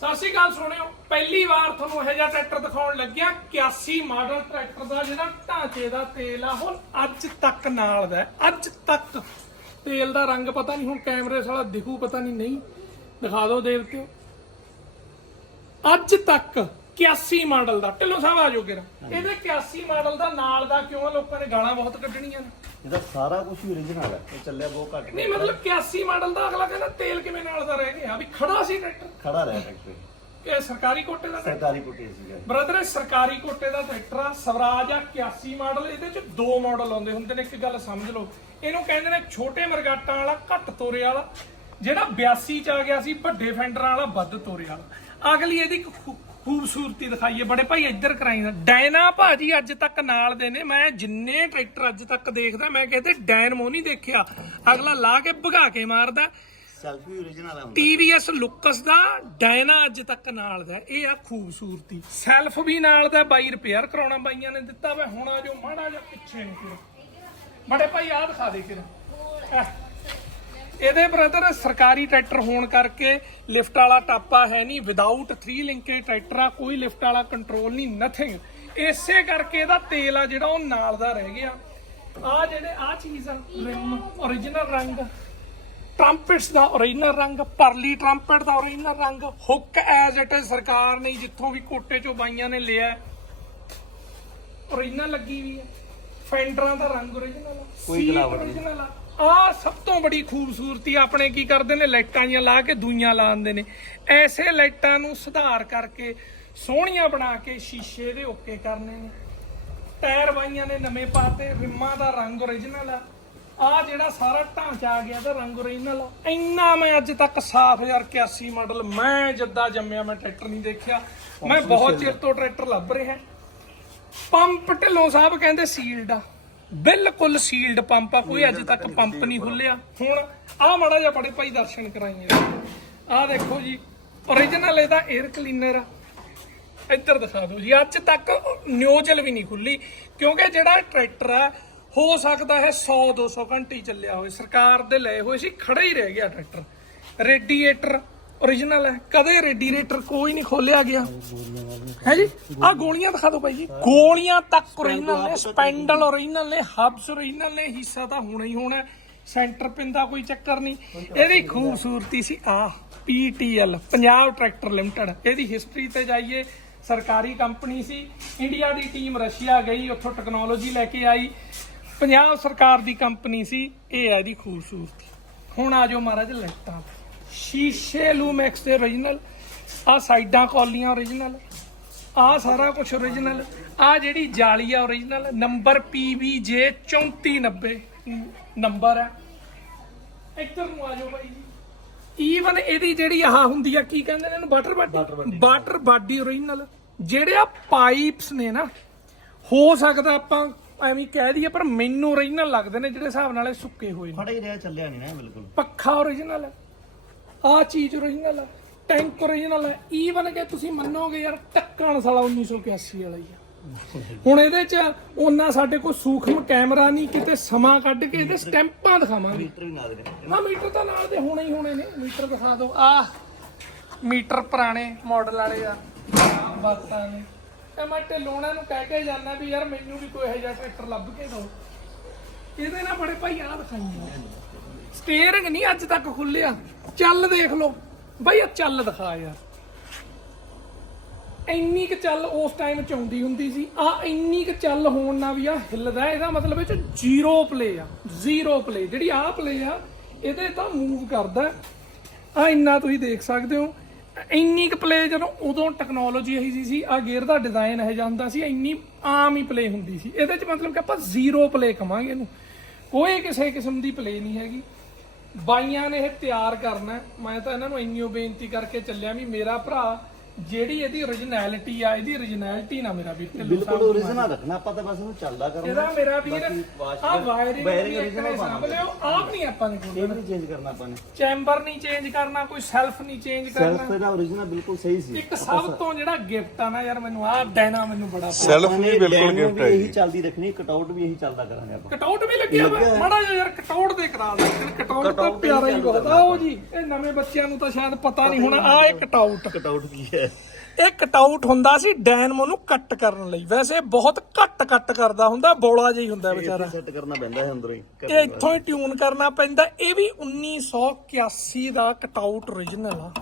ਸਤਿ ਸ਼੍ਰੀ ਅਕਾਲ ਸੁਣਿਓ ਪਹਿਲੀ ਵਾਰ ਤੁਹਾਨੂੰ ਇਹ ਜਿਹਾ ਟਰੈਕਟਰ ਦਿਖਾਉਣ ਲੱਗਿਆ 81 ਮਾਡਲ ਟਰੈਕਟਰ ਦਾ ਜਿਹੜਾ ਢਾਂਚੇ ਦਾ ਤੇਲ ਆ ਹੁਣ ਅੱਜ ਤੱਕ ਨਾਲ ਦਾ। ਅੱਜ ਤੱਕ। ਤੇਲ ਦਾ ਰੰਗ ਪਤਾ ਨਹੀਂ ਹੁਣ ਕੈਮਰੇ ਸਾਲਾ ਦਿਖੂ ਪਤਾ ਨਹੀਂ ਨਹੀਂ। ਦਿਖਾ ਦਿਓ ਦੇਵਤੇ। ਅੱਜ ਤੱਕ 81 ਮਾਡਲ ਦਾ ਢਿੱਲੋਂ ਸਾਹਿਬ ਆ ਜਾਓ ਕਿਰ। ਇਹਦੇ 81 ਮਾਡਲ ਦਾ ਨਾਲ ਦਾ ਕਿਉਂ ਆ? ਲੋਕਾਂ ਨੇ ਗਾਲਾਂ ਬਹੁਤ ਕੱਢਣੀਆਂ ਨੇ। ਇਹਦਾ ਸਾਰਾ ਕੁਝ ਹੀ origignal ਹੈ। ਇਹ ਚੱਲਿਆ ਬਹੁਤ ਘੱਟ। ਨਹੀਂ ਮਤਲਬ 81 ਮਾਡਲ ਦਾ ਅਗਲਾ ਕਹਿੰਦਾ ਤੇਲ ਕਿਵੇਂ ਨਾਲ ਦਾ ਰਹਿ ਗਿਆ? ਵੀ ਖੜਾ ਸੀ ਟਰੈਕਟਰ। ਖੜਾ ਰਿਹਾ ਟਰੈਕਟਰ। ਇਹ ਸਰਕਾਰੀ ਕੋਟੇ ਦਾ ਸਰਕਾਰੀ ਪੁੱਟੇ ਸੀਗਾ ਬ੍ਰਦਰ ਇਹ ਸਰਕਾਰੀ ਕੋਟੇ ਦਾ ਟਰੈਕਟਰ ਆ। ਸਵਰਾਜ ਆ 81 ਮਾਡਲ। ਇਹਦੇ ਚ ਦੋ ਮਾਡਲ ਆਉਂਦੇ ਹੁੰਦੇ ਨੇ ਇੱਕ ਗੱਲ ਸਮਝ ਲਓ। ਇਹਨੂੰ ਕਹਿੰਦੇ ਨੇ ਛੋਟੇ ਮਰਗਾਟਾਂ ਵਾਲਾ ਘੱਟ ਤੋਰੇ ਵਾਲਾ। ਜਿਹੜਾ 82 ਚ ਆ ਗਿਆ ਸੀ ਵੱਡੇ ਫੈਂਡਰਾਂ ਵਾਲਾ ਵੱਧ ਤੋਰੇ ਵਾਲਾ। ਅਗਲੀ ਇਹਦੀ ਇੱਕ ਖੂ- ਖੂਬਸੂਰਤੀ ਦਿਖਾਈਏ। ਬੜੇ ਭਾਈ ਇੱਧਰ ਕਰਾਈਦਾ ਡਾਇਨਾ ਭਾਜੀ ਅੱਜ ਤੱਕ ਨਾਲ ਦੇ ਨੇ। ਮੈਂ ਜਿੰਨੇ ਟਰੈਕਟਰ ਅੱਜ ਤੱਕ ਦੇਖਦਾ ਮੈਂ ਕਹਿੰਦੇ ਡਾਇਨਮੋ ਨਹੀਂ ਦੇਖਿਆ। ਅਗਲਾ ਲਾ ਕੇ ਭਗਾ ਕੇ ਮਾਰਦਾ। ਸੈਲਫੀ origignal ਹੈ ਹੁੰਦਾ TVS ਲੁੱਕਸ ਦਾ ਡਾਇਨਾ ਅੱਜ ਤੱਕ ਨਾਲ ਦਾ। ਇਹ ਆ ਖੂਬਸੂਰਤੀ। ਸੈਲਫ ਵੀ ਨਾਲ ਦਾ। ਬਾਈ ਰਿਪੇਅਰ ਕਰਾਉਣਾ ਬਾਈਆਂ ਨੇ ਦਿੱਤਾ ਵਾ। ਹੁਣ ਆ ਜੋ ਮਾੜਾ ਜਿਹਾ ਪਿੱਛੇ ਨੂੰ ਫਿਰ ਬੜੇ ਭਾਈ ਆ ਦਿਖਾ ਦੇ ਫਿਰ। ਇਹਦੇ ਬ੍ਰਦਰ ਸਰਕਾਰੀ ਟਰੈਕਟਰ ਹੋਣ ਕਰਕੇ ਲਿਫਟ ਵਾਲਾ ਟਾਪਾ ਹੈ ਨਹੀਂ ਵਿਦਆਊਟ 3 ਲਿੰਕੇਜ ਟਰੈਕਟਰ ਆ ਕੋਈ ਲਿਫਟ ਵਾਲਾ ਕੰਟਰੋਲ ਨਹੀਂ ਨਥਿੰਗ ਇਸੇ ਕਰਕੇ ਇਹਦਾ ਤੇਲ ਆ ਜਿਹੜਾ ਉਹ ਨਾਲ ਦਾ ਰਹਿ ਗਿਆ। ਆ ਜਿਹੜੇ ਆ ਚੀਜ਼ ਆ ਰਿਮ origignal ਰੰਗ। ਟਰੰਪਟਸ ਦਾ origignal ਰੰਗ ਪਰਲੀ ਟਰੰਪਟ ਦਾ origignal ਰੰਗ। ਹੁੱਕ ਐਜ਼ ਇਟ ਇਜ਼ ਸਰਕਾਰ ਨੇ ਜਿੱਥੋਂ ਵੀ ਕੋਟੇ ਚੋਂ ਬਾਈਆਂ ਨੇ ਲਿਆ। origignal ਲੱਗੀ ਵੀ ਹੈ ਫੈਂਡਰਾਂ ਦਾ ਰੰਗ origignal ਆ। ਕੋਈ ਸੀਟ ਗਿਲਾਵਟ ਨਹੀਂ। ਆ ਸਭ ਤੋਂ ਬੜੀ ਖੂਬਸੂਰਤੀ ਆਪਣੇ ਕੀ ਕਰਦੇ ਨੇ? ਲਾਈਟਾਂ ਜੀਆਂ ਲਾ ਕੇ ਦੂਈਆਂ ਲਾਉਂਦੇ ਨੇ। ਐਸੇ ਲਾਈਟਾਂ ਨੂੰ ਸੁਧਾਰ ਕਰਕੇ ਸੋਹਣੀਆਂ ਬਣਾ ਕੇ ਸ਼ੀਸ਼ੇ ਦੇ ਓਕੇ ਕਰਨੇ ਨੇ। ਟਾਇਰ ਬਾਈਆਂ ਨੇ ਨਵੇਂ ਪਾਤੇ ਰਿਮਾਂ ਦਾ ਰੰਗ origignal ਆ। ਆ ਜਿਹੜਾ ਸਾਰਾ ਢਾਂਚਾ ਆ ਗਿਆ ਇਹਦਾ ਰੰਗ origignal ਆ। ਇੰਨਾ ਮੈਂ ਅੱਜ ਤੱਕ ਸਾਫ਼ 81 ਮਾਡਲ ਮੈਂ ਜੱਦਾ ਜੰਮਿਆ ਮੈਂ ਟਰੈਕਟਰ ਨਹੀਂ ਦੇਖਿਆ। ਮੈਂ ਬਹੁਤ ਚਿਰ ਤੋਂ ਟਰੈਕਟਰ ਲੱਭ ਰਿਹਾ। ਪੰਪ ਢਿੱਲੋਂ ਸਾਹਿਬ ਕਹਿੰਦੇ ਸੀਲਡ ਆ। ਬਿਲਕੁਲ ਸੀਲਡ ਪੰਪ ਆ, ਕੋਈ ਅੱਜ ਤੱਕ ਪੰਪ ਨਹੀਂ ਖੁੱਲਿਆ ਹੁਣ ਆ ਮਾੜਾ ਜਿਹਾ ਬੜੇ ਭਾਈ ਦਰਸ਼ਨ ਕਰਾਈਏ। ਆ ਦੇਖੋ ਜੀ origignal ਇਹਦਾ 에ਅਰ ਕਲੀਨਰ ਆ। ਇੱਧਰ ਦਿਖਾ ਦਿਓ ਜੀ, ਅੱਜ ਤੱਕ ਨਿਊਜ਼ਲ ਵੀ ਨਹੀਂ ਖੁੱਲੀ ਕਿਉਂਕਿ ਜਿਹੜਾ ਟਰੈਕਟਰ ਆ, ਹੋ ਸਕਦਾ ਹੈ 100 200 ਘੰਟੇ ਹੀ ਚੱਲਿਆ ਹੋਵੇ। ਸਰਕਾਰ ਦੇ ਲਏ ਹੋਏ ਸੀ, ਖੜਾ ਹੀ ਰਹਿ ਗਿਆ ਟਰੈਕਟਰ। ਰੇਡੀਏਟਰ origignal ਹੈ। ਕਦੇ ਰੇਡੀਏਟਰ ਕੋਈ ਨਹੀਂ ਖੋਲਿਆ ਗਿਆ। ਹੈ ਜੀ? ਆ ਗੋਲੀਆਂ ਦਿਖਾ ਦਿਓ ਭਾਈ ਜੀ। ਗੋਲੀਆਂ ਤੱਕ origignal ਨੇ ਸਪੈਂਡਲ origignal ਨੇ ਹਬਸ origignal ਨੇ ਹਿੱਸਾ ਤਾਂ ਹੋਣਾ ਹੀ ਹੋਣਾ ਸੈਂਟਰ ਪਿੰਨ ਦਾ ਕੋਈ ਚੱਕਰ ਨਹੀਂ। ਇਹਦੀ ਖੂਬਸੂਰਤੀ ਸੀ ਆ PTL ਪੰਜਾਬ ਟਰੈਕਟਰ ਲਿਮਟਿਡ ਇਹਦੀ ਹਿਸਟਰੀ ਤੇ ਜਾਈਏ ਸਰਕਾਰੀ ਕੰਪਨੀ ਸੀ। ਇੰਡੀਆ ਦੀ ਟੀਮ ਰਸ਼ੀਆ ਗਈ ਉੱਥੋਂ ਟੈਕਨੋਲੋਜੀ ਲੈ ਕੇ ਆਈ। ਪੰਜਾਬ ਸਰਕਾਰ ਦੀ ਕੰਪਨੀ ਸੀ ਇਹ ਹੈ ਇਹਦੀ ਖੂਬਸੂਰਤੀ। ਹੁਣ ਆ ਜਾਓ ਮਹਾਰਾਜ ਲਾਈਟਾਂ। ਸ਼ੀਸ਼ੇ ਲੂਮੈਕਸ ਦੇ origignal ਆ ਸਾਈਡਾਂ ਕੌਲੀਆਂ origignal ਆ ਸਾਰਾ ਕੁਝ origignal ਆ ਜਿਹੜੀ ਜਾਲੀ ਆ origignal ਨੰਬਰ PBJ 3490 ਨੰਬਰ ਹੈ ਇੱਧਰ ਨੂੰ ਆ ਜਾਓ ਬਾਈ ਜੀ। ਈਵਨ ਇਹਦੀ ਜਿਹੜੀ ਆਹ ਹੁੰਦੀ ਆ ਕੀ ਕਹਿੰਦੇ ਨੇ ਇਹਨੂੰ? Water body water body origignal ਜਿਹੜੇ ਆ ਪਾਈਪਸ ਨੇ ਨਾ ਹੋ ਸਕਦਾ ਆਪਾਂ ਐਵੇਂ ਕਹਿ ਦਈਏ ਪਰ ਮੈਨੂੰ origignal ਲੱਗਦੇ ਨੇ ਜਿਹੜੇ ਹਿਸਾਬ ਨਾਲ ਇਹ ਸੁੱਕੇ ਹੋਏ ਨੇ। ਹੀ ਰਿਹਾ ਚੱਲਿਆ ਨਹੀਂ ਨਾ ਬਿਲਕੁਲ। ਪੱਖਾ origignal ਆ। ਚੀਜ਼ origignal ਹੈ ਟੈਂਕ origignal ਹੈ ਈਵਨ ਕਿ ਤੁਸੀਂ ਮੰਨੋਗੇ ਯਾਰ ਟੱਕਣ ਸਾਲਾ 1981 ਵਾਲਾ ਹੀ ਆ। ਹੁਣ ਇਹਦੇ ਚ ਉਹਨਾਂ ਸਾਡੇ ਕੋਲ ਸੂਖਮ ਕੈਮਰਾ ਨਹੀਂ ਕਿਤੇ ਸਮਾਂ ਕੱਢ ਕੇ ਇਹਦੇ ਸਟੈਂਪਾਂ ਦਿਖਾਵਾਂਗੇ। ਮੀਟਰ ਵੀ ਨਾਲ ਦੇ ਨੇ ਮੀਟਰ ਤਾਂ ਨਾਲ ਦੇ ਹੋਣੇ ਹੀ ਹੋਣੇ ਨੇ। ਮੀਟਰ ਦਿਖਾ ਦਿਓ। ਆ ਮੀਟਰ ਪੁਰਾਣੇ ਮਾਡਲ ਵਾਲੇ ਆ। ਬਾਤਾਂ ਨੇ। ਤੇ ਮੈਂ ਢਿੱਲੋਣਾ ਨੂੰ ਕਹਿ ਕੇ ਜਾਂਦਾ ਵੀ ਯਾਰ ਮੈਨੂੰ ਵੀ ਕੋਈ ਇਹੋ ਜਿਹਾ ਟਰੈਕਟਰ ਲੱਭ ਕੇ ਦਿਓ। ਇਹਦੇ ਨਾਲ ਬੜੇ ਭਾਈ ਆ ਦਿਖਾਈਆਂ ਸਟੀਅਰਿੰਗ ਨਹੀਂ ਅੱਜ ਤੱਕ ਖੁੱਲਿਆ ਚੱਲ ਦੇਖ ਲਓ। ਬਈ ਆ ਚੱਲ ਦਿਖਾ ਯਾਰ। ਇੰਨੀ ਕੁ ਚੱਲ ਉਸ ਟਾਈਮ ਚ ਆਉਂਦੀ ਹੁੰਦੀ ਸੀ। ਆ ਇੰਨੀ ਕੁ ਚੱਲ ਹੋਣ ਨਾਲ ਵੀ ਆ ਹਿੱਲਦਾ ਇਹਦਾ ਮਤਲਬ ਇਹ ਚ ਜ਼ੀਰੋ ਪਲੇ ਆ। ਜ਼ੀਰੋ ਪਲੇ ਜਿਹੜੀ ਆ ਪਲੇ ਆ, ਇਹਦੇ ਤਾਂ ਮੂਵ ਕਰਦਾ ਆ ਇੰਨਾ ਤੁਸੀਂ ਦੇਖ ਸਕਦੇ ਹੋ। ਇੰਨੀ ਕੁ ਪਲੇ ਜਦੋਂ ਉਦੋਂ ਟੈਕਨੋਲੋਜੀ ਇਹੀ ਸੀ ਸੀ ਆ ਗੇਅਰ ਦਾ ਡਿਜ਼ਾਈਨ ਇਹ ਜਾਂਦਾ ਸੀ, ਇੰਨੀ ਆਮ ਹੀ ਪਲੇ ਹੁੰਦੀ ਸੀ। ਇਹਦੇ ਚ ਮਤਲਬ ਕਿ ਆਪਾਂ ਜ਼ੀਰੋ ਪਲੇ ਕਵਾਂਗੇ ਇਹਨੂੰ। ਕੋਈ ਕਿਸੇ ਕਿਸਮ ਦੀ ਪਲੇ ਨਹੀਂ ਹੈਗੀ। ਬਾਈਆਂ ਨੇ ਇਹ ਤਿਆਰ ਕਰਨਾ ਮੈਂ ਤਾਂ ਇਹਨਾਂ ਨੂੰ ਇੰਨੀਓ ਬੇਨਤੀ ਕਰਕੇ ਚੱਲਿਆ ਵੀ ਮੇਰਾ ਭਰਾ ਜਿਹੜੀ ਇਹਦੀ origignality ਆ ਇਹਦੀ origignality ਨਾ ਮੇਰਾ ਵੀਰ ਢਿੱਲੋਂ ਬਿਲਕੁਲ ਓਰੀਜਨਲ ਰੱਖਣਾ ਆਪਾਂ ਤਾਂ ਬਸ ਇਹਨੂੰ ਚੱਲਦਾ ਕਰਨਾ ਇਹਦਾ ਮੇਰਾ ਵੀਰ ਆ ਵਾਇਰਿੰਗ ਵੀ ਇੱਕ ਨੇ ਸਾਂਭ ਲਿਓ ਆਪ ਨਹੀਂ ਆਪਾਂ ਨੇ ਵੀ ਨਹੀਂ ਚੇਂਜ ਕਰਨਾ ਆਪਾਂ ਨੇ। ਚੈਂਬਰ ਨਹੀਂ ਚੇਂਜ ਕਰਨਾ ਕੋਈ ਸੈਲਫ ਨਹੀਂ ਚੇਂਜ ਸੈਲਫ ਕਰਨਾ ਇਹਦਾ ਓਰੀਜਨਲ ਬਿਲਕੁਲ ਸਹੀ ਸੀ। ਇੱਕ ਸਭ ਤੋਂ ਜਿਹੜਾ ਗਿਫਟ ਆ ਨਾ ਯਾਰ ਮੈਨੂੰ ਆਹ ਡੈਨਾ ਮੈਨੂੰ ਬੜਾ ਪਸੰਦ ਸੈਲਫ ਵੀ ਬਿਲਕੁਲ ਗਿਫਟ ਹੈ ਇਹੀ ਜੀ। ਚੱਲਦੀ ਰੱਖਣੀ ਕਟਆਊਟ ਵੀ ਇਹੀ ਚੱਲਦਾ ਕਰਾਂਗੇ ਆਪਾਂ। ਕਟਆਊਟ ਵੀ ਲੱਗਿਆ ਵਾ ਮਾੜਾ ਜਿਹਾ ਯਾਰ ਕਟਆਊਟ ਦੇ ਕਰਾ ਦੇ। ਕਟਆਊਟ ਤਾਂ ਪਿਆਰਾ ਹੀ ਬਹੁਤ ਆ। ਉਹ ਜੀ ਇਹ ਨਵੇਂ ਬੱਚਿਆਂ ਨੂੰ ਤਾਂ ਸ਼ਾਇਦ ਪਤਾ ਨਹੀਂ ਹੋਣਾ ਆ ਇਹ ਕਟਆਊਟ ਕਟਆਊਟ ਕੀ ਹੈ? ਇਹ ਕਟਆਊਟ ਹੁੰਦਾ ਸੀ ਡੈਨਮੋ ਨੂੰ ਕੱਟ ਕਰਨ ਲਈ। ਵੈਸੇ ਬਹੁਤ ਘੱਟ ਕੱਟ ਕਰਦਾ ਹੁੰਦਾ ਬੋਲਾ ਜਿਹਾ ਹੀ ਹੁੰਦਾ ਵਿਚਾਰਾ। ਸੈੱਟ ਕਰਨਾ ਪੈਂਦਾ ਹੈ ਅੰਦਰੋਂ ਹੀ ਇਹ ਇੱਥੋਂ ਹੀ ਟਿਊਨ ਕਰਨਾ ਪੈਂਦਾ। ਇਹ ਵੀ 1981 ਦਾ ਕਟਆਊਟ origignal ਆ।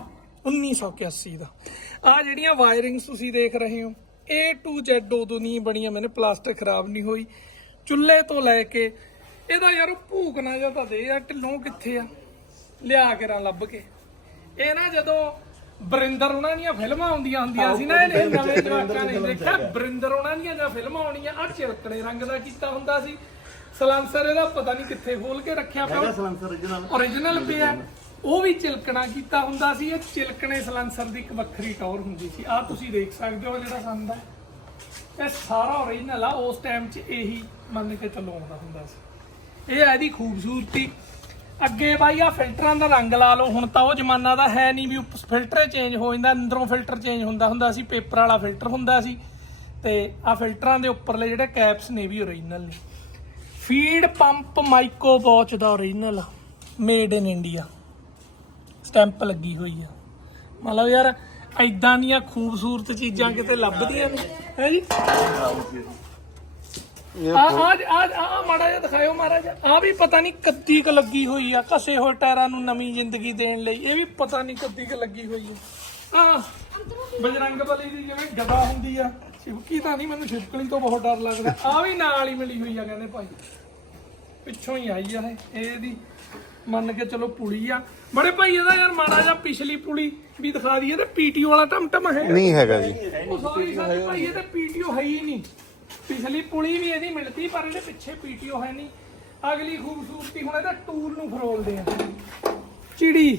1981 ਦਾ। ਆ ਜਿਹੜੀਆਂ ਵਾਇਰਿੰਗਸ ਤੁਸੀਂ ਦੇਖ ਰਹੇ ਹੋ A to Z ਉਦੋਂ ਨਹੀਂ ਬਣੀਆਂ ਮੈਨੇ ਪਲਾਸਟਿਕ ਖਰਾਬ ਨਹੀਂ ਹੋਈ। ਚੁੱਲ੍ਹੇ ਤੋਂ ਲੈ ਕੇ ਇਹਦਾ ਯਾਰ ਭੂਕਣਾ ਜਾਂ ਤਾਂ ਦੇ ਆ ਢਿੱਲੋਂ ਕਿੱਥੇ ਆ? ਲਿਆ ਕੇ ਰਾਂ ਲੱਭ ਕੇ। ਇਹ ਨਾ ਜਦੋਂ ਬਰਿੰਦਰ ਉਹਨਾਂ ਦੀਆਂ ਫਿਲਮਾਂ ਆਉਂਦੀਆਂ ਹੁੰਦੀਆਂ ਸੀ ਨਾ ਇਹ ਨਵੇਂ ਜਵਾਕਾਂ ਨੇ ਦੇਖਿਆ। ਬਰਿੰਦਰ ਉਹਨਾਂ ਦੀਆਂ ਜਾਂ ਫਿਲਮਾਂ ਆਉਣੀਆਂ ਆ ਚਿਲਕਣੇ ਰੰਗ ਦਾ ਕੀਤਾ ਹੁੰਦਾ ਸੀ। ਸਲਾਂਸਰ ਇਹਦਾ ਪਤਾ ਨਹੀਂ ਕਿੱਥੇ ਖੋਲ ਕੇ ਰੱਖਿਆ ਪਿਆ। ਸਲੈਂਸਰ original ਓਰੀਜਨਲ ਪਿਆ। ਉਹ ਵੀ ਚਿਲਕਣਾ ਕੀਤਾ ਹੁੰਦਾ ਸੀ। ਇਹ ਚਿਲਕਣੇ ਸਲੈਂਸਰ ਦੀ ਇੱਕ ਵੱਖਰੀ ਟੌਰ ਹੁੰਦੀ ਸੀ। ਆ ਤੁਸੀਂ ਦੇਖ ਸਕਦੇ ਹੋ ਜਿਹੜਾ ਸੰਦ ਹੈ ਇਹ ਸਾਰਾ ਓਰੀਜਨਲ ਆ। ਉਸ ਟਾਈਮ 'ਚ ਇਹੀ ਮੰਨ ਕੇ ਚੱਲੋ ਆਉਂਦਾ ਹੁੰਦਾ ਸੀ। ਇਹ ਆ ਇਹਦੀ ਖੂਬਸੂਰਤੀ। ਅੱਗੇ ਬਾਈ ਆ ਫਿਲਟਰਾਂ ਦਾ ਰੰਗ ਲਾ ਲਓ। ਹੁਣ ਤਾਂ ਉਹ ਜ਼ਮਾਨਾ ਦਾ ਹੈ ਨਹੀਂ ਵੀ ਫਿਲਟਰ ਚੇਂਜ ਹੋ ਜਾਂਦਾ, ਅੰਦਰੋਂ ਫਿਲਟਰ ਚੇਂਜ ਹੁੰਦਾ ਹੁੰਦਾ ਸੀ ਪੇਪਰ ਵਾਲਾ ਫਿਲਟਰ ਹੁੰਦਾ ਸੀ। ਤੇ ਆ ਫਿਲਟਰਾਂ ਦੇ ਉੱਪਰਲੇ ਜਿਹੜੇ ਕੈਪਸ ਨੇ ਵੀ ਓਰੀਜਨਲ ਨੇ। Feed pump ਮਾਈਕੋ watch the original made in India stamp ਲੱਗੀ ਹੋਈ ਆ। ਮਤਲਬ ਯਾਰ ਐਦਾਂ ਦੀਆਂ ਖੂਬਸੂਰਤ ਚੀਜ਼ਾਂ ਕਿਤੇ ਲੱਭਦੀਆਂ ਨੇ। ਹੈ ਜੀ? ਆ ਆ ਆ ਮਾੜਾ ਜਿਹਾ ਦਿਖਾਇਓ ਮਹਾਰਾਜ। ਆ ਵੀ ਪਤਾ ਨਹੀਂ ਕੱਦੀ ਕ ਲੱਗੀ ਹੋਈ ਆ ਘਸੇ ਹੋਏ ਟਾਇਰਾਂ ਨੂੰ ਨਵੀਂ ਜ਼ਿੰਦਗੀ ਦੇਣ ਲਈ। ਇਹ ਵੀ ਪਤਾ ਨਹੀਂ ਕੱਦੀ ਕ ਲੱਗੀ ਹੋਈ ਆ। ਆ ਬਜਰੰਗ ਬਲੀ ਦੀ ਜਿਵੇਂ ਗਦਾ ਹੁੰਦੀ ਆ ਛਿਪਕੀ ਤਾਂ ਨਹੀਂ ਮੈਨੂੰ ਛਿਪਕਲੀ ਤੋਂ ਬਹੁਤ ਡਰ ਲੱਗਦਾ। ਆ ਵੀ ਨਾਲ ਹੀ ਮਿਲੀ ਹੋਈ ਆ ਕਹਿੰਦੇ ਭਾਈ। ਪਿੱਛੋਂ ਹੀ ਆਈ ਆ ਇਹ ਇਹਦੀ ਮੰਨ ਕੇ ਚਲੋ ਪੁਲੀ ਆ। ਬੜੇ ਭਾਈ ਇਹਦਾ ਯਾਰ ਮਾੜਾ ਜਿਹਾ ਪਿਛਲੀ ਪੁਲੀ ਵੀ ਦਿਖਾ ਦਈਏ ਤੇ ਪੀਟੀਓ ਵਾਲਾ ਟਮਟਮ ਹੈ ਨਹੀਂ ਹੈਗਾ ਜੀ। ਉਹ ਸੌਰੀ ਸਾਡੇ ਭਾਈ ਇਹ ਤੇ ਪੀਟੀਓ ਹੈ ਹੀ ਨਹੀਂ। ਪਿਛਲੀ ਪੁਲੀ ਵੀ ਇਹਦੀ ਮਿਲਦੀ ਪਰ ਇਹਦੇ ਪਿੱਛੇ ਪੀਟੀਓ ਹੈ ਨਹੀਂ। ਅਗਲੀ ਖੂਬਸੂਰਤੀ ਹੁਣ ਇਹਦਾ ਟੂਲ ਨੂੰ ਫਰੋਲਦੇ ਆ। ਚਿੜੀ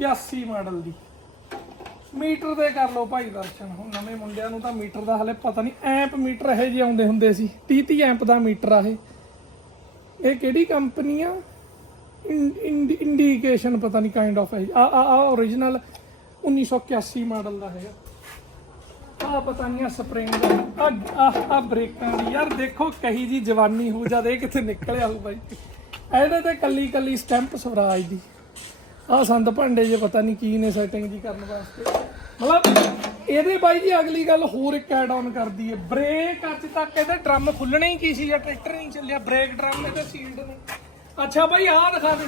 81 ਮਾਡਲ ਦੀ। ਮੀਟਰ ਦੇ ਕਰ ਲਓ ਭਾਈ ਦਰਸ਼ਨ। ਹੁਣ ਨਵੇਂ ਮੁੰਡਿਆਂ ਨੂੰ ਤਾਂ ਮੀਟਰ ਦਾ ਹਲੇ ਪਤਾ ਨਹੀਂ। ਐਂਪ ਮੀਟਰ ਇਹੋ ਜਿਹੇ ਆਉਂਦੇ ਹੁੰਦੇ ਸੀ। 30 30 ਐਂਪ ਦਾ ਮੀਟਰ ਆ ਇਹ। ਇਹ ਕਿਹੜੀ ਕੰਪਨੀ ਆ? ਇੰਡੀਕੇਸ਼ਨ ਪਤਾ ਨਹੀਂ ਕਾਈਂਡ ਆਫ ਹੈ ਆ ਆ ਆ origignal 1981 ਮਾਡਲ ਦਾ ਹੈਗਾ। ਆ ਪਤਾ ਨਹੀਂ ਆ ਸਪਰਿੰਗ ਦਾ ਆ ਆ ਬ੍ਰੇਕਾਂ ਦੀ। ਯਾਰ ਦੇਖੋ ਕਹੀ ਜੀ ਜਵਾਨੀ ਹੋ ਜਦ ਇਹ ਕਿੱਥੇ ਨਿਕਲਿਆ ਹੋ ਬਾਈ। ਇਹਦੇ ਤੇ ਕੱਲੀ ਕੱਲੀ ਸਟੈਂਪ ਸਵਰਾਜ ਦੀ। ਆ ਸੰਦ ਭਾਂਡੇ ਜੇ ਪਤਾ ਨਹੀਂ ਕੀ ਨੇ ਸੈਟਿੰਗ ਜੀ ਕਰਨ ਵਾਸਤੇ। ਮਤਲਬ ਇਹਦੇ ਬਾਈ ਜੀ ਅਗਲੀ ਗੱਲ ਹੋਰ ਇੱਕ ਐਡ ਆਨ ਕਰਦੀ ਹੈ ਬ੍ਰੇਕ ਅੱਜ ਤੱਕ ਇਹਦੇ ਡਰਮ ਖੁੱਲਣੇ ਹੀ ਕੀ ਸੀ ਜਾਂ ਟਰੈਕਟਰ ਨਹੀਂ ਚੱਲਿਆ। ਬ੍ਰੇਕ ਡਰਮ ਇਹਦੇ ਸੀਲਡ ਨੇ। ਅੱਛਾ ਬਾਈ, ਆਹ ਦਿਖਾ ਦੇ।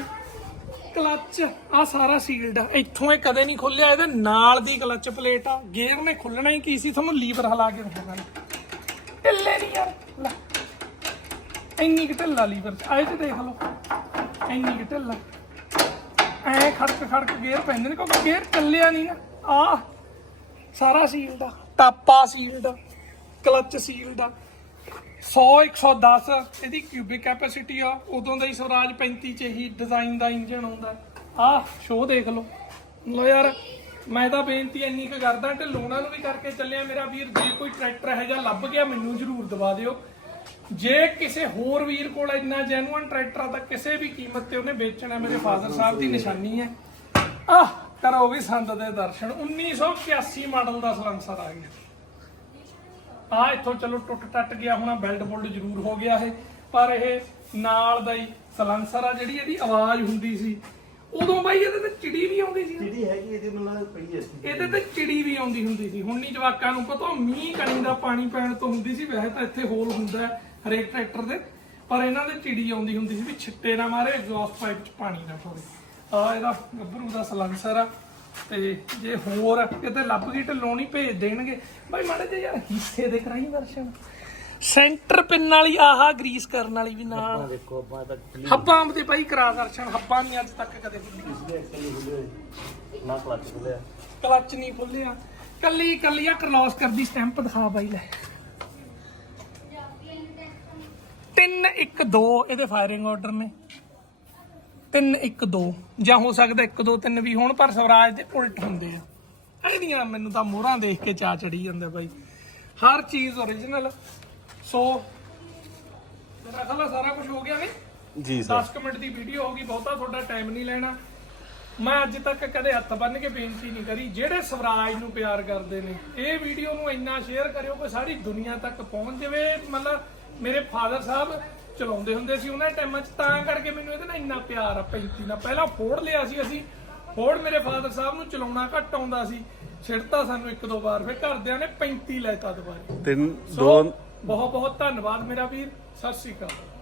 ਕਲੱਚ ਆ ਸਾਰਾ ਸੀਲਡ। ਆ ਇੱਥੋਂ ਇਹ ਕਦੇ ਨਹੀਂ ਖੁੱਲਿਆ, ਇਹਦੇ ਨਾਲ ਦੀ ਕਲੱਚ ਪਲੇਟ ਆ। ਗੇਅਰ ਨੇ ਖੁੱਲਣਾ ਹੀ ਕੀ ਸੀ? ਤੁਹਾਨੂੰ ਲੀਵਰ ਹਿਲਾ ਕੇ ਦਿਖਾਉਣਾ ਢਿੱਲੇ ਨਹੀਂ ਯਾਰ। ਲੈ। ਇੰਨੀ ਕਿ ਢਿੱਲਾ ਲੀਵਰ ਆਏ ਤੇ ਦੇਖ ਲਓ। ਇੰਨੀ ਕਿ ਢਿੱਲਾ ਐ ਖੜਕ ਖੜਕ ਗੇਅਰ ਪੈਂਦੇ ਨੇ, ਕਿਉਂਕਿ ਗੇਅਰ ਚੱਲਿਆ ਨਹੀਂ ਨਾ। ਆ ਸਾਰਾ ਸੀਲਡ ਆ। ਟਾਪਾ ਸੀਲਡ ਕਲੱਚ ਸੀਲਡ ਆ। 100 110 ਇਹਦੀ ਕਿਊਬਿਕ ਕੈਪੈਸਿਟੀ ਆ, ਉਦੋਂ ਦਾ ਹੀ ਸਵਰਾਜ 35 ਚ ਹੀ ਡਿਜ਼ਾਈਨ ਦਾ ਇੰਜਨ ਆਉਂਦਾ। ਆਹ ਸ਼ੋਅ ਦੇਖ ਲਓ। ਲੋ ਯਾਰ, ਮੈਂ ਤਾਂ ਬੇਨਤੀ ਇੰਨੀ ਕੁ ਕਰਦਾ ਢਿੱਲੋਂ ਨੂੰ ਵੀ ਕਰਕੇ ਚੱਲਿਆ ਮੇਰਾ ਵੀਰ, ਜੇ ਕੋਈ ਟਰੈਕਟਰ ਇਹੋ ਜਿਹਾ ਲੱਭ ਗਿਆ, ਮੈਨੂੰ ਜ਼ਰੂਰ ਦਵਾ ਦਿਓ। ਜੇ ਕਿਸੇ ਹੋਰ ਵੀਰ ਕੋਲ ਇੰਨਾ ਜੈਨੂਅਨ ਟਰੈਕਟਰ ਆ, ਤਾਂ ਕਿਸੇ ਵੀ ਕੀਮਤ ਤੇ ਉਹਨੇ ਵੇਚਣਾ ਮੇਰੇ ਫਾਦਰ ਸਾਹਿਬ ਦੀ ਨਿਸ਼ਾਨੀ ਹੈ। ਆਹ, ਕਰੋ ਵੀ ਸੰਦ ਦੇ ਦਰਸ਼ਨ। 1981 ਮਾਡਲ ਦਾ ਸਲੈਂਸਰ ਆ ਗਿਆ। ਆ ਇੱਥੋਂ ਚਲੋ ਟੁੱਟ ਟੱਟ ਗਿਆ ਹੋਣਾ ਬੈਲਟ ਬੁਲਟ ਜ਼ਰੂਰ ਹੋ ਗਿਆ ਇਹ ਪਰ ਇਹ ਨਾਲ ਦਾ ਹੀ ਸਲੈਂਸਰ ਆ ਜਿਹੜੀ ਇਹਦੀ ਆਵਾਜ਼ ਹੁੰਦੀ ਸੀ। ਉਦੋਂ ਬਾਈ ਇਹਦੇ ਤੇ ਚਿੜੀ ਵੀ ਆਉਂਦੀ ਸੀ ਜਿਹੜੀ ਹੈਗੀ ਇਹਦੀ ਮੈਨੂੰ ਪਈ ਹੈ ਇਹਦੇ ਤੇ ਚਿੜੀ ਵੀ ਆਉਂਦੀ ਹੁੰਦੀ ਸੀ। ਹੁਣ ਨਹੀਂ ਜਵਾਕਾਂ ਨੂੰ ਪਤਾ ਮੀਂਹ ਕਣੀ ਦਾ ਪਾਣੀ ਪੈਣ ਤੋਂ ਹੁੰਦੀ ਸੀ ਵੈਸੇ ਤਾਂ ਇੱਥੇ ਹੋਲ ਹੁੰਦਾ ਹਰੇਕ ਟਰੈਕਟਰ ਦੇ। ਪਰ ਇਹਨਾਂ ਦੇ ਚਿੜੀ ਆਉਂਦੀ ਹੁੰਦੀ ਸੀ ਵੀ ਛਿੱਟੇ ਨਾ ਮਾਰੇ ਐਗਜ਼ੌਸਟ ਪਾਈਪ 'ਚ ਪਾਣੀ ਨਾ ਪਵੇ। ਆ ਇਹਦਾ ਗੱਭਰੂ ਦਾ ਸਲੈਂਸਰ ਆ। ਤੇ ਜੇ ਹੋਰ ਕਿਤੇ ਲੱਭ ਗਈ ਢਿੱਲੋਂ ਨਹੀਂ ਭੇਜ ਦੇਣਗੇ। ਬਾਈ ਮਾੜੇ ਜਿਹੇ ਯਾਰ ਹਿੱਸੇ ਦੇ ਕਰਾਈ ਦਰਸ਼ਨ। ਸੈਂਟਰ ਪਿੰਨ ਵਾਲੀ ਆਹਾ ਗਰੀਸ ਕਰਨ ਵਾਲੀ ਵੀ ਨਾਲ ਦੇਖੋ ਆਪਾਂ ਤਾਂ ਕਲੀਅਰ ਹੱਬਾਂ ਤੇ ਬਾਈ ਕਰਾ ਦਰਸ਼ਨ ਹੱਬਾਂ ਨਹੀਂ ਅੱਜ ਤੱਕ ਕਦੇ ਨਾ ਕਲੱਚ ਖੁੱਲਿਆ ਕਲੱਚ ਨਹੀਂ ਖੁੱਲਿਆ ਕੱਲੀ ਕੱਲੀ ਆ ਕਰਦੀ ਸਟੈਂਪ ਦਿਖਾ ਬਾਈ ਲੈ। 3 1 2 ਇਹਦੇ ਫਾਇਰਿੰਗ ਆਰਡਰ ਨੇ। 3 1 2 ਜਾਂ ਹੋ ਸਕਦਾ 1 2 3 ਵੀ ਹੋਣ ਪਰ ਸਵਰਾਜ ਦੇ ਉਲਟ ਹੁੰਦੇ ਆ। ਇਹਦੀਆਂ ਮੈਨੂੰ ਤਾਂ ਮੋਹਰਾਂ ਦੇਖ ਕੇ ਚਾ ਚੜੀ ਜਾਂਦਾ ਬਾਈ। ਹਰ ਚੀਜ਼ ਓਰੀਜਨਲ ਸੋ ਮੇਰਾ ਖਿਆਲ ਆ ਸਾਰਾ ਕੁਝ ਹੋ ਗਿਆ ਨਹੀਂ ਜੀ ਸਰ 10 ਕੁ ਮਿੰਟ ਦੀ ਵੀਡੀਓ ਹੋਗੀ ਬਹੁਤਾ ਤੁਹਾਡਾ ਟਾਈਮ ਨਹੀਂ ਲੈਣਾ। ਮੈਂ ਅੱਜ ਤੱਕ ਕਦੇ ਹੱਥ ਬੰਨ ਕੇ ਬੇਨਤੀ ਨਹੀਂ ਕਰੀ। ਜਿਹੜੇ ਸਵਰਾਜ ਨੂੰ ਪਿਆਰ ਕਰਦੇ ਨੇ ਇਹ ਵੀਡੀਓ ਨੂੰ ਇੰਨਾ ਸ਼ੇਅਰ ਕਰਿਓ ਕਿ ਸਾਰੀ ਦੁਨੀਆ ਤੱਕ ਪਹੁੰਚ ਜਾਵੇ। ਮਤਲਬ ਮੇਰੇ ਫਾਦਰ ਸਾਹਿਬ ਚਲਾਉਂਦੇ ਹੁੰਦੇ ਸੀ ਉਹਨਾਂ ਟਾਈਮਾਂ 'ਚ ਤਾਂ ਕਰਕੇ ਮੈਨੂੰ ਇਹਦੇ ਨਾਲ ਇੰਨਾ ਪਿਆਰ ਆ 35 ਨਾਲ। ਪਹਿਲਾਂ ਫੋੜ ਲਿਆ ਸੀ ਅਸੀਂ। ਫੋੜ ਮੇਰੇ ਫਾਦਰ ਸਾਹਿਬ ਨੂੰ ਚਲਾਉਣਾ ਘੱਟ ਆਉਂਦਾ ਸੀ। ਛਿੜਤਾ ਸਾਨੂੰ ਇੱਕ ਦੋ ਵਾਰ ਫਿਰ ਘਰਦਿਆਂ ਨੇ 35 ਲੈਤਾ ਦੁਬਾਰੇ। ਤਿੰਨ ਦੋ ਬਹੁਤ ਬਹੁਤ ਧੰਨਵਾਦ ਮੇਰਾ ਵੀਰ। ਸਤਿ ਸ਼੍ਰੀ ਅਕਾਲ।